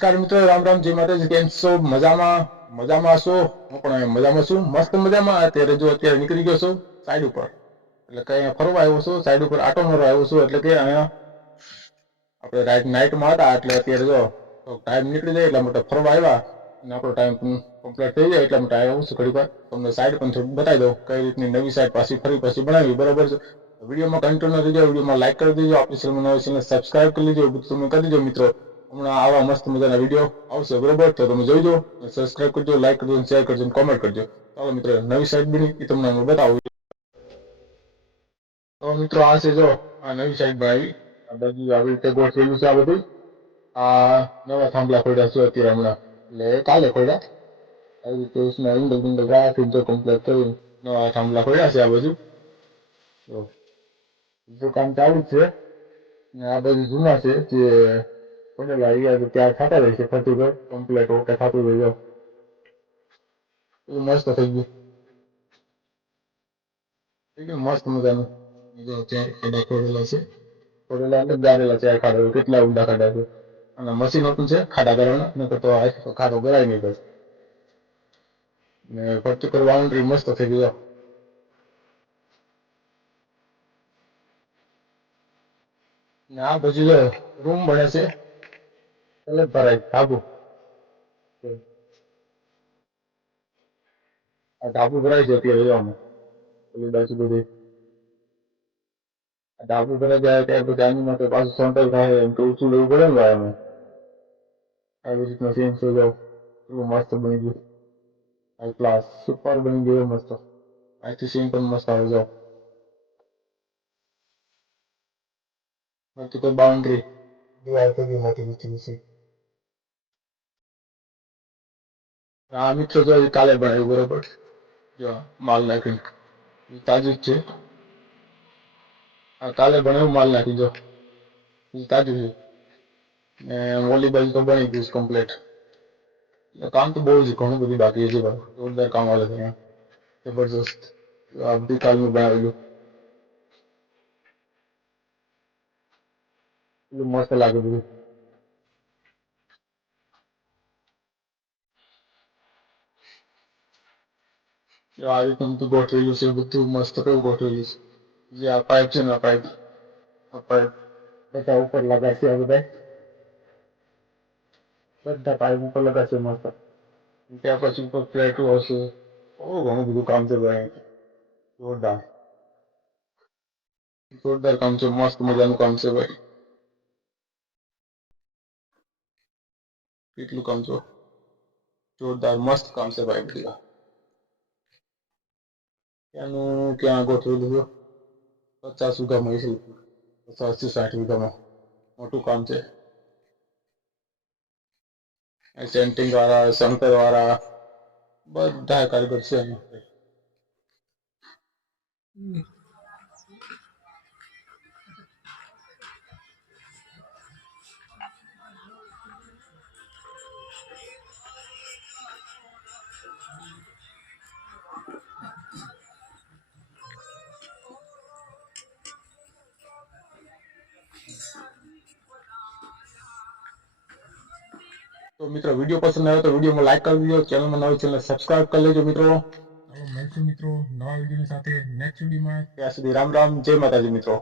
નમસ્કાર મિત્રો, રામ રામ, જય માતાજી, કેમ છો? મજામાં મજામાં છો? હું પણ મજામાં છું. મસ્ત મજામાં. અત્યારે જો અત્યારે નીકળી ગયો છું સાઈડ ઉપર. એટલે કે અહીંયા ફરવા આવ્યો છું સાઈડ ઉપર આટો મારવા આવ્યો છું, એટલે કે અહીંયા આપણે રાઈટ નાઇટમાં હતા, એટલે અત્યારે જો ટાઈમ નીકળી જાય, એટલા માટે ફરવા આવ્યા. અને આપણો ટાઈમ કમ્પ્લીટ થઈ જાય, એટલા માટે આવ્યો છું ઘડી વાર. તમને સાઈડ પણ થોડું બતાવી દઉં, કઈ રીતની નવી સાઈડ પાછી ફરી પાછી બનાવી, બરાબર છે? વિડીયોમાં કન્ટિન્યુ રહેજો વિડીયોમાં લાઈક કરી દેજો, આપણી ચેનલ નવી ચેનલ સબસ્ક્રાઈબ કરી લેજો બધું તમે કરી દેજો મિત્રો. હમણાં આવા મસ્ત મજાના વીડિયો આવશે, બરોબર? તો તમે જોઈજો સબસ્ક્રાઈબ કરજો લાઈક કરજો શેર કરજો અને કોમેન્ટ કરજો. ચાલો મિત્રો, નવી સાઈડ બની એ તમને હું બતાવું. તો મિત્રો, આ છે જો, આ નવી સાઈડ આવી આ બાજુ આવી રીતે ગોઠવેલું છે આ બધું. આ નવા થાંભલા ખોડ્યા છે અત્યારે હમણાં. એટલે કાલે ખોડ્યા આવી રીતે ઉસના ઇન્ડલ બિન્ડલ રાખી જો કમ્પ્લીટ કર્યું નવા થાંભલા ખોડ્યા છે આ બધું તો બીજું કામ ચાલુ છે. આ બધું જૂના છે જે પડેલા એ આજે ત્યાં ખાતા રહેશે ફરતી પર કમ્પ્લેટ ઓકે થતું રહેજો એ મસ્ત થઈ ગયું એકદમ મસ્ત મજાનું જો ત્યાં ખાડા ખોડેલા છે ખોડેલા એટલે ગારેલા છે આ ખાડા કેટલા ઊંડા ખાડા છે અને મશીન હતું છે ખાડા કરવાના નકર તો આ તો ખાડો ગરાય નહીં બસ ને ફરતી પર બાઉન્ડ્રી મસ્ત થઈ ગયો ને આ પછી જો રૂમ બને છે એટલે ભરાય ધાબુ આ ધાબુ ભરાય છે અત્યારે જો આમાં પેલી બાજુ બધી ધાબુ ભરાઈ જાય ત્યારે પછી આની માટે પાછું સેન્ટર થાય એમ તો ઊંચું લેવું પડે ને ભાઈ અમે આવી રીતના સીન છે જો એવું મસ્ત બની ગયું આ ક્લાસ સુપર બની ગયું મસ્ત અહીંથી સીન પણ મસ્ત આવે જાઓ બાકી તો બાઉન્ડ્રી દિવાલ તો બી મોટી ઊંચી છે આ મિત્રો હજી કાલે બનાવ્યું બરોબર. જો, માલ નાખીને ઈ તાજું જ છે. આ કાલે બનાવ્યું માલ નાખી જો. તાજું છે. ને વોલીબોલ તો બની ગયું કમ્પ્લીટ કામ તો બહુ જ ઘણું બધું બાકી છે જોરદાર કામ આવે છે જબરજસ્ત. આ બધી કાલનું બનાવેલું. મસ્ત લાગે બધું. જો આ રીતનું બધું ગોઠવેલું છે બધું મસ્ત કેવું ગોઠવેલું છે. જે આ પાઇપ છે ને આ પાઇપ આ પાઇપ બધા ઉપર લગાડશે આ બધા બધા પાઇપ ઉપર લગાશે મસ્ત. ત્યાં પછી ઉપર પ્લેટો હશે. બહુ ઘણું બધું કામ છે ભાઈ. જોરદાર. જોરદાર કામ છે, મસ્ત મજાનું કામ છે ભાઈ. કેટલું કામ છે જોરદાર મસ્ત કામ છે ભાઈ, બધું. ત્યાંનું ક્યાં ગોઠવેલું છે પચાસ વીઘામાં હશે પચાસથી સાઠ વીઘામાં. મોટું કામ છે. સેન્ટિંગ વાળા, શંકર વાળા, બધા કારીગર છે અહીંયા તો મિત્રો વીડિયો પસંદ આવ્યો તો વિડીયોમાં લાઈક કરી દેજો ચેનલમાં નવી ચેનલ સબસ્ક્રાઇબ કરી લેજો મિત્રો. મળશું મિત્રો નવા વિડીયોની સાથે નેક્સ્ટ વિડીયોમાં. ત્યાં સુધી રામ રામ જય માતાજી મિત્રો.